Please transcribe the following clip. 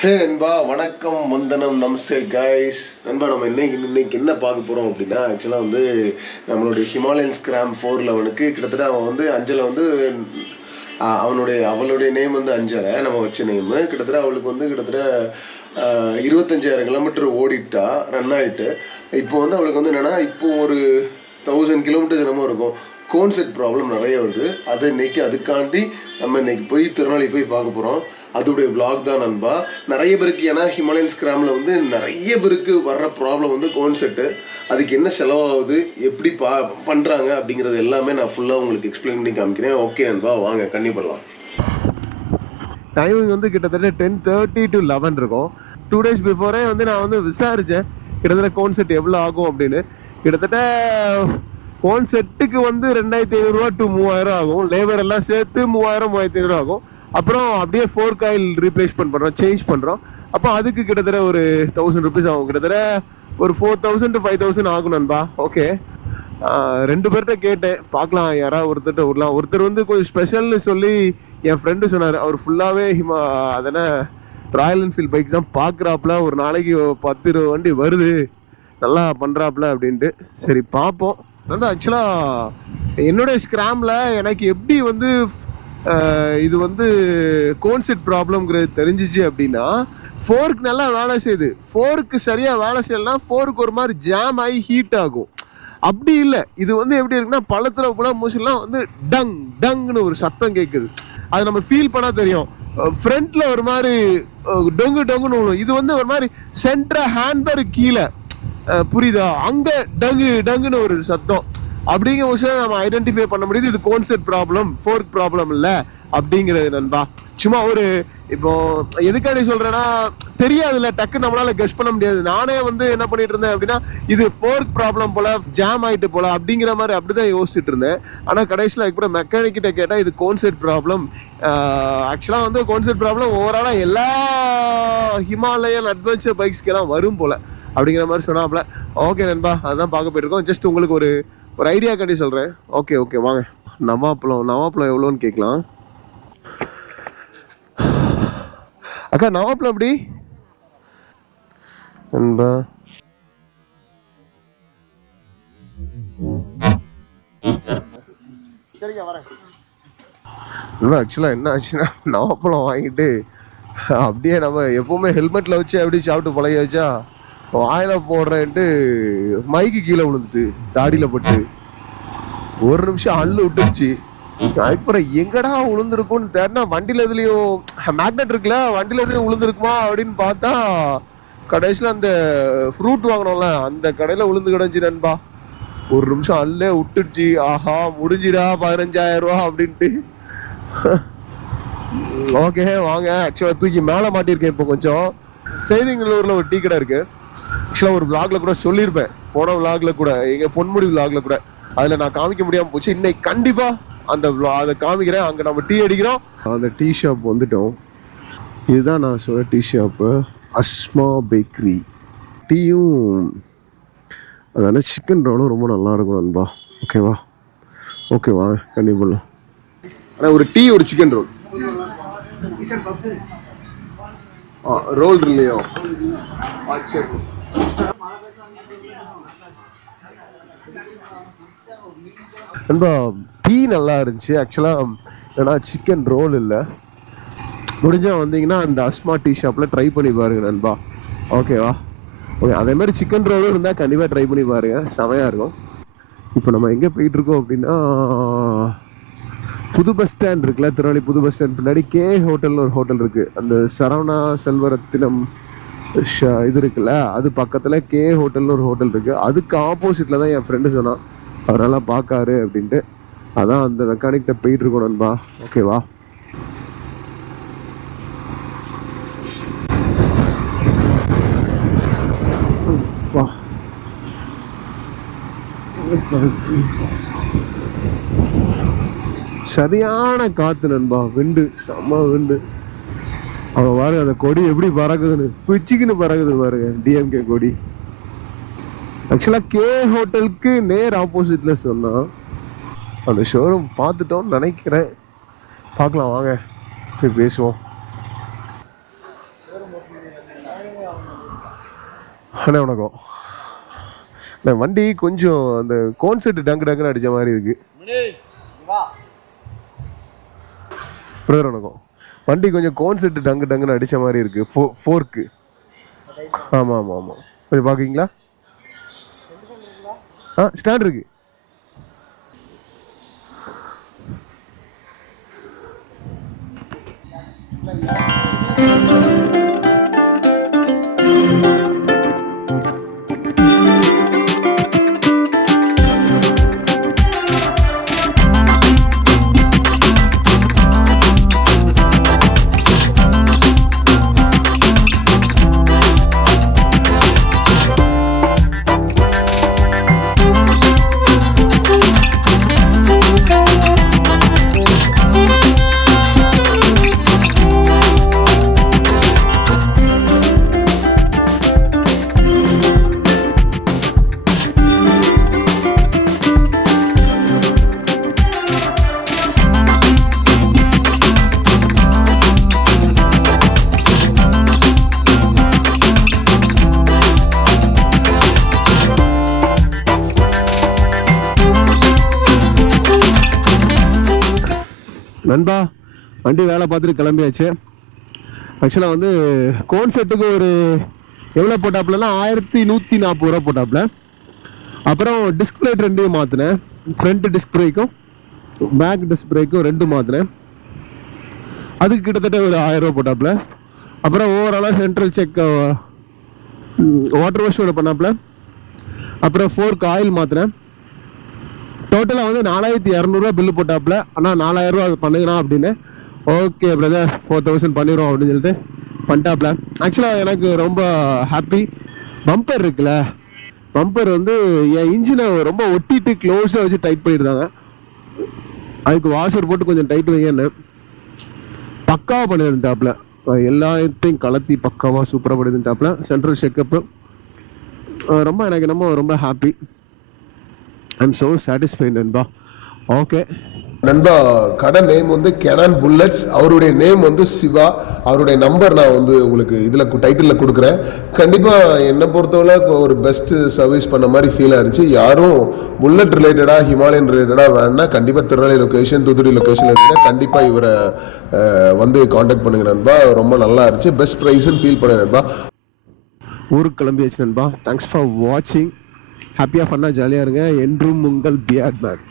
ஹே நண்பா, வணக்கம், வந்தனம், நமஸ்தே கைஸ். நண்பா, நம்ம இன்னைக்கு என்ன பார்க்க போகிறோம் அப்படின்னா, ஆக்சுவலாக வந்து நம்மளுடைய ஹிமாலயன் ஸ்கிராம் 411க்கு கிட்டத்தட்ட அவன் வந்து அஞ்சலை வந்து அவளுடைய நேம் வந்து அஞ்சலை, நம்ம வச்ச நேமு. கிட்டத்தட்ட அவளுக்கு வந்து கிட்டத்தட்ட 25,000 கிலோமீட்டர் ஓடிட்டா, ரன் ஆகிட்டு. இப்போ வந்து அவளுக்கு வந்து என்னென்னா, இப்போ ஒரு 1000 கிலோமீட்டர் என்னமோ இருக்கும். கோன்செட் ப்ராப்ளம் நிறைய வருது. அதுக்காண்டி நம்ம இன்னைக்கு போய் திருநெல்வேலி போய் பார்க்க போகிறோம். அதோடைய விளாக் தான் நண்பா. நிறைய பேருக்கு, ஏன்னா ஹிமாலயன் ஸ்கிராமில் வந்து நிறைய பேருக்கு வர்ற ப்ராப்ளம் வந்து கோன்செட்டு. அதுக்கு என்ன செலவாகுது, எப்படி பண்ணுறாங்க அப்படிங்கிறது எல்லாமே நான் ஃபுல்லாக உங்களுக்கு எக்ஸ்பிளைன் பண்ணி காமிக்கிறேன். ஓகே நண்பா, வாங்க கண்ணி பண்ணலாம். டைமிங் வந்து கிட்டத்தட்ட 10:30 to 11 இருக்கும். 2 days பிஃபோரே வந்து நான் வந்து விசாரித்தேன் கிட்டத்தட்ட கோன்செட் எவ்வளோ ஆகும் அப்படின்னு. கிட்டத்தட்ட கோன் செட்டுக்கு வந்து 2,500 to 3,000 ஆகும். லேபர் எல்லாம் சேர்த்து 3,000-3,500 ஆகும். அப்புறம் அப்படியே 4 காயில் ரீப்ளேஸ்மெண்ட் பண்ணுறோம், சேஞ்ச் பண்ணுறோம். அப்போ அதுக்கு கிட்டத்தட்ட ஒரு 1,000 rupees ஆகும். கிட்டத்தட்ட ஒரு 4,000 to 5,000 ஆகும் நண்பா. ஓகே, 2 பேர்கிட்ட கேட்டேன், பார்க்கலாம் யாராவது ஒருத்தர்கிட்ட விடலாம். ஒருத்தர் வந்து கொஞ்சம் ஸ்பெஷல்னு சொல்லி என் ஃப்ரெண்டு சொன்னார். அவர் ஃபுல்லாகவே அதனால் ராயல் என்ஃபீல்ட் பைக் தான் பார்க்குறாப்புல. ஒரு நாளைக்கு 10-20 வண்டி வருது, நல்லா பண்ணுறாப்புல அப்படின்ட்டு. சரி பார்ப்போம். வந்து ஆக்சுவலாக என்னுடைய ஸ்கிராமில் எனக்கு எப்படி வந்து இது வந்து கோன்செட் ப்ராப்ளம்ங்கிறது தெரிஞ்சிச்சு அப்படின்னா, ஃபோர்க் நல்லா வேலை செய்யுது. ஃபோர்க்கு சரியாக வேலை செய்யலாம், ஃபோர்க்கு ஒரு மாதிரி ஜாம் ஆகி ஹீட் ஆகும். அப்படி இல்லை, இது வந்து எப்படி இருக்குன்னா, பள்ளத்தில் கூட மூசிலாம் வந்து டங் டங்னு ஒரு சத்தம் கேட்குது. அது நம்ம ஃபீல் பண்ணால் தெரியும். ஃப்ரண்ட்ல ஒரு மாதிரி டொங்கு டொங்குன்னு விழும். இது வந்து ஒரு மாதிரி சென்டர் ஹேண்ட்பேக் கீழே, புரியுதா, அங்க டங்கு டங்குன்னு ஒரு சத்தம். அப்படிங்கிற விஷயம் நம்ம ஐடென்டிஃபை பண்ண முடியுது. இது கோன்செட் ப்ராப்ளம், ஃபோர்க் ப்ராப்ளம் இல்லை அப்படிங்கிறது நண்பா. சும்மா ஒரு இப்போ எதுக்காண்டி சொல்றேன்னா, தெரியாதுல்ல, டக்கு நம்மளால கெஸ் பண்ண முடியாது. நானே வந்து என்ன பண்ணிட்டு இருந்தேன் அப்படின்னா, இது ஃபோர்க் ப்ராப்ளம் போல, ஜாம் ஆயிட்டு போல அப்படிங்கிற மாதிரி அப்படிதான் யோசிச்சுட்டு இருந்தேன். ஆனா கடைசியில் அதுக்கப்புறம் மெக்கானிக் கிட்ட கேட்டா இது கோன்செட் ப்ராப்ளம். ஆக்சுவலா வந்து கோன்செட் ப்ராப்ளம் ஓவராலா எல்லா ஹிமாலயன் அட்வென்ச்சர் பைக்ஸ்க்கு எல்லாம் வரும் போல அப்படிங்கிற மாதிரி சொன்னாப்ல. ஓகே நண்பா, அதுதான் பார்க்க போயிருக்கோம். ஜஸ்ட் உங்களுக்கு ஒரு ஐடியா கண்டி சொல்கிறேன். ஓகே வாங்க. நவாப்பழம் எவ்வளோன்னு கேட்கலாம். அக்கா, நவாப்பழம் எப்படி நண்பா? சரிங்க, வரேன். ஆக்சுவலாக என்ன ஆச்சுன்னா, நவாப்பழம் வாங்கிட்டு அப்படியே நம்ம எப்பவுமே ஹெல்மெட்டில் வச்சு அப்படியே சாப்பிட்டு பழகி வச்சா, வாயில போடுறேன்ட்டு மைக்கு கீழே விழுந்துட்டு தாடியில் பட்டு ஒரு நிமிஷம் அள்ளு விட்டுருச்சு. அப்புறம் எங்கடா விழுந்துருக்கும்னு தேடினா, வண்டியில் எதுலேயும் மேக்னெட் இருக்குல்ல, வண்டியில் எதுலையும் விழுந்துருக்குமா அப்படின்னு பார்த்தா, கடைசியில் அந்த ஃப்ரூட் வாங்கினோம்ல அந்த கடையில் விழுந்து கிடஞ்சி நண்பா. ஒரு நிமிஷம் அல்லே விட்டுடுச்சு. ஆஹா, முடிஞ்சிடா 15,000 ரூபா அப்படின்ட்டு. ஓகே வாங்க. ஆக்சுவலாக தூக்கி மேலே மாட்டியிருக்கேன். இப்போ கொஞ்சம் செய்திங்களூரில் ஒரு டீ கடை இருக்கு. ஆக்சுவலாக ஒரு விளாக்ல கூட சொல்லியிருப்பேன், போன விளாக்ல கூட, எங்கள் பொன்முடி விளாக்ல கூட. அதில் நான் காமிக்க முடியாமல் போச்சு. இன்னைக்கு கண்டிப்பாக அதை காமிக்கிறேன். அங்கே நம்ம டீ அடிக்கிறோம். அந்த டீ ஷாப் வந்துட்டோம். இதுதான் நான் சொல்ல டீ ஷாப்பு, அஸ்மா பேக்கரி. டீயும் அதனால சிக்கன் ரோலும் ரொம்ப நல்லா இருக்கும் நண்பா. ஓகேவா கண்டிப்பாக. ஆனால் ஒரு டீ, ஒரு சிக்கன் ரோல். ரோல் இல்லையோ? சரி. நண்பா, டீ நல்லா இருந்துச்சு. ஆக்சுவலாக ஏன்னா சிக்கன் ரோல் இல்லை. முடிஞ்சால் வந்தீங்கன்னா அந்த அஸ்மா டீ ஷாப்பில் ட்ரை பண்ணி பாருங்க நண்பா. ஓகேவா? ஓகே, அதே மாதிரி சிக்கன் ரோலும் இருந்தால் கண்டிப்பாக ட்ரை பண்ணி பாருங்க, செமையாக இருக்கும். இப்போ நம்ம எங்கே போயிட்டுருக்கோம் அப்படின்னா, புது பஸ் ஸ்டாண்ட் இருக்குல்ல, திருநெல்வேலி புது பஸ் ஸ்டாண்ட் பின்னாடி கே ஹோட்டல்னு ஒரு ஹோட்டல் இருக்குது. அந்த சரவணா செல்வரத்தினம் இது இருக்குல்ல, அது பக்கத்தில் கே ஹோட்டல்னு ஒரு ஹோட்டல் இருக்குது. அதுக்கு ஆப்போசிட்டில் தான் என் ஃப்ரெண்டு சொன்னான், அதனால் பார்க்காரு அப்படின்ட்டு. அதான் அந்த மெக்கானிக்கிட்ட போயிட்டுருக்கோம் நண்பா. ஓகேவா? சரியான காத்து நண்பா, விண்டு, செம்ம விண்டு. அவங்க பாருங்க அந்த கொடி எப்படி பறக்குதுன்னு, பிச்சுக்குன்னு பறக்குது பாருங்க, டிஎம்கே கொடி. ஆக்சுவலாக கே ஹோட்டலுக்கு நேர் ஆப்போசிட்ல சொன்னா அந்த ஷோரூம் பார்த்துட்டோம்னு நினைக்கிறேன். பார்க்கலாம் வாங்க, போய் பேசுவோம். அண்ணா வணக்கம். நான் வண்டி கொஞ்சம் அந்த கோன்செட் டங்கு டங்குன்னு அடித்த மாதிரி இருக்கு. பிரதர் வணக்கம். வண்டி கொஞ்சம் கோன்செட் டங்கு டங்குன்னு அடித்த மாதிரி இருக்கு. ஃபோர்க்கு. ஆமாம் ஆமாம் ஆமாம். கொஞ்சம் பார்க்குறீங்களா? ஸ்டாண்ட் இருக்கு. நண்பா வண்டி வேலை பார்த்துட்டு கிளம்பியாச்சு. ஆக்சுவலாக வந்து கோன்செட்டுக்கு ஒரு எவ்வளோ போட்டாப்புலன்னா 1140 ரூபா போட்டாப்புல. அப்புறம் டிஸ்பிளே ரெண்டையும் மாற்றினேன். ஃப்ரண்ட் டிஸ்க் பிரேக்கும் பேக் டிஸ்க் பிரேக்கும் ரெண்டும் மாற்றினேன். அதுக்கு கிட்டத்தட்ட ஒரு 1000 ரூபா போட்டாப்புல. அப்புறம் ஓவராலாக சென்ட்ரல் செக் வாட்டர் வாஷ் ஒன்று பண்ணாப்புல. அப்புறம் 4 ஆயில் மாற்றினேன். டோட்டலாக வந்து 4200 பில்லு போட்டாப்புல. ஆனால் 4000 ரூபா அது பண்ணுங்கண்ணா அப்படின்னு. ஓகே பிரதர் 4000 பண்ணிடுவோம் அப்படின்னு சொல்லிட்டு பண்ணிட்டாப்புல. ஆக்சுவலாக எனக்கு ரொம்ப ஹாப்பி. பம்பர் இருக்குல்ல, பம்பர் வந்து என் இன்ஜினை ரொம்ப ஒட்டிட்டு க்ளோஸ்டாக வச்சு டைட் பண்ணியிருந்தாங்க. அதுக்கு வாஷர் போட்டு கொஞ்சம் டைட் வைங்கன்னு பக்காவாக பண்ணியிருந்தாப்புல. எல்லாத்தையும் கலத்தி பக்காவாக சூப்பராக பண்ணியிருந்தாப்புல. சென்ட்ரல் செக்கப்பு ரொம்ப எனக்கு ரொம்ப happy. I am so satisfied நண்பா. ஓகே நண்பா, கடை நேம் வந்து கெனான் புல்லட்ஸ். அவருடைய நேம் வந்து சிவா. அவருடைய நம்பர் நான் வந்து உங்களுக்கு இதில் டைட்டிலில் கொடுக்குறேன். கண்டிப்பாக என்னை பொறுத்தவரை ஒரு பெஸ்ட் சர்வீஸ் பண்ண மாதிரி ஃபீலாக இருந்துச்சு. யாரும் புல்லட் ரிலேட்டடாக ஹிமாலயன் ரிலேட்டடாக வேணுன்னா கண்டிப்பாக திருநெல்வேலி லொக்கேஷன் தூத்துக்குடி லொக்கேஷன் இருக்குன்னா கண்டிப்பாக இவரை வந்து காண்டாக்ட் பண்ணுங்க நண்பா. ரொம்ப நல்லா இருந்துச்சு. பெஸ்ட் ப்ரைஸ்ன்னு ஃபீல் பண்ண நண்பா. ஊருக்கு கிளம்பியாச்சு நண்பா. தேங்க்ஸ் ஃபார் வாட்சிங். ஹாப்பியாக ஃபன்னாக ஜாலியாக இருங்க. என்றும் உங்கள் பியாட் மேன்.